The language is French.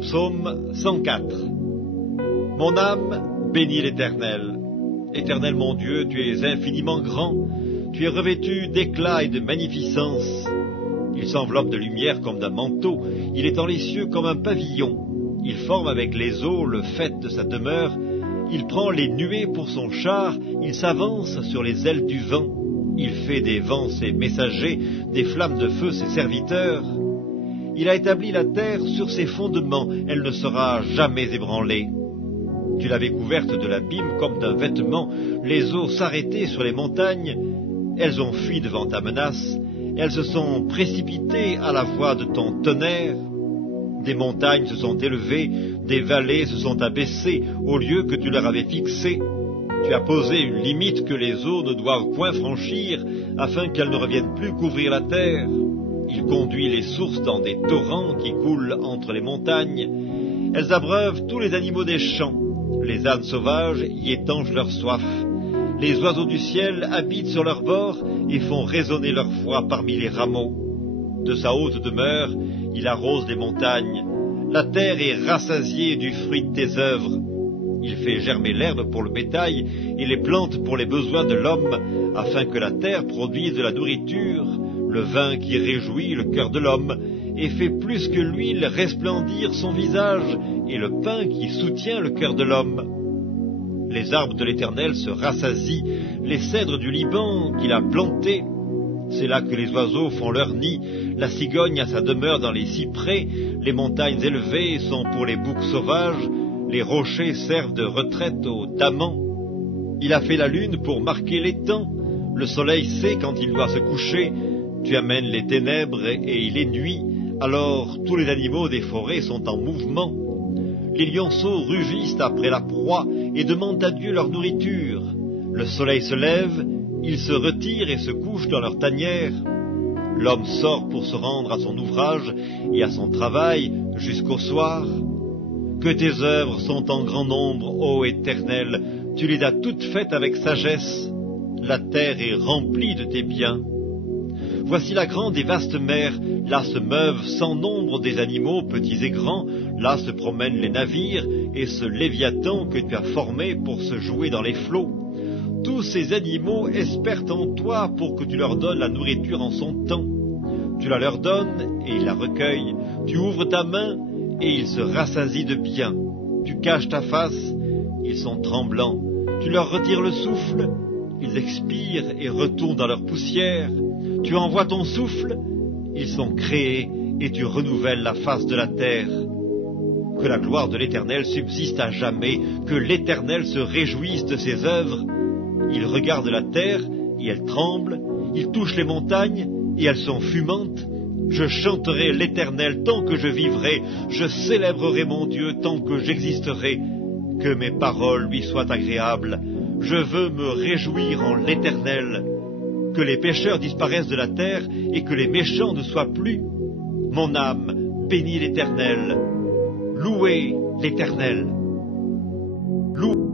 Psaume 104. Mon âme bénit l'Éternel. Éternel mon Dieu, tu es infiniment grand, tu es revêtu d'éclat et de magnificence. Il s'enveloppe de lumière comme d'un manteau, il étend les cieux comme un pavillon. Il forme avec les eaux le faîte de sa demeure, il prend les nuées pour son char, il s'avance sur les ailes du vent. Il fait des vents ses messagers, des flammes de feu ses serviteurs. Il a établi la terre sur ses fondements, elle ne sera jamais ébranlée. Tu l'avais couverte de l'abîme comme d'un vêtement, les eaux s'arrêtaient sur les montagnes, elles ont fui devant ta menace, elles se sont précipitées à la voix de ton tonnerre. Des montagnes se sont élevées, des vallées se sont abaissées au lieu que tu leur avais fixé. Tu as posé une limite que les eaux ne doivent point franchir, afin qu'elles ne reviennent plus couvrir la terre. Il conduit les sources dans des torrents qui coulent entre les montagnes. Elles abreuvent tous les animaux des champs. Les ânes sauvages y étanchent leur soif. Les oiseaux du ciel habitent sur leurs bords et font résonner leur voix parmi les rameaux. De sa haute demeure, il arrose les montagnes. La terre est rassasiée du fruit de tes œuvres. Il fait germer l'herbe pour le bétail et les plantes pour les besoins de l'homme, afin que la terre produise de la nourriture, le vin qui réjouit le cœur de l'homme, et fait plus que l'huile resplendir son visage, et le pain qui soutient le cœur de l'homme. Les arbres de l'Éternel se rassasient, les cèdres du Liban qu'il a plantés. C'est là que les oiseaux font leur nid, la cigogne a sa demeure dans les cyprès, les montagnes élevées sont pour les boucs sauvages, les rochers servent de retraite aux tamans. Il a fait la lune pour marquer les temps, le soleil sait quand il doit se coucher, tu amènes les ténèbres et il est nuit, alors tous les animaux des forêts sont en mouvement. Les lionceaux rugissent après la proie et demandent à Dieu leur nourriture. Le soleil se lève, ils se retirent et se couchent dans leur tanière. L'homme sort pour se rendre à son ouvrage et à son travail jusqu'au soir. Que tes œuvres sont en grand nombre, ô Éternel, tu les as toutes faites avec sagesse. La terre est remplie de tes biens. Voici la grande et vaste mer, là se meuvent sans nombre des animaux, petits et grands, là se promènent les navires, et ce Léviathan que tu as formé pour se jouer dans les flots. Tous ces animaux espèrent en toi pour que tu leur donnes la nourriture en son temps. Tu la leur donnes, et ils la recueillent. Tu ouvres ta main, et ils se rassasient de bien. Tu caches ta face, ils sont tremblants. Tu leur retires le souffle, ils expirent et retournent dans leur poussière. Tu envoies ton souffle, ils sont créés, et tu renouvelles la face de la terre. Que la gloire de l'Éternel subsiste à jamais, que l'Éternel se réjouisse de ses œuvres. Il regarde la terre, et elle tremble, il touche les montagnes, et elles sont fumantes. Je chanterai l'Éternel tant que je vivrai, je célébrerai mon Dieu tant que j'existerai. Que mes paroles lui soient agréables, je veux me réjouir en l'Éternel. Que les pécheurs disparaissent de la terre et que les méchants ne soient plus. Mon âme bénit l'Éternel. Louez l'Éternel. Louez